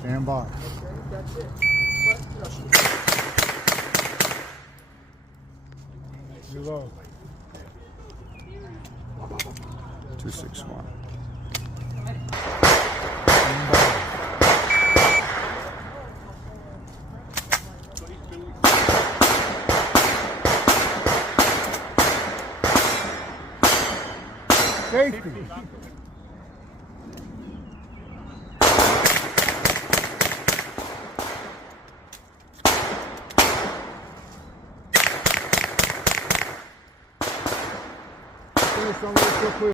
Stand by. Okay, that's it. Reload. 261. Stand by. Safety. Finish on real quick.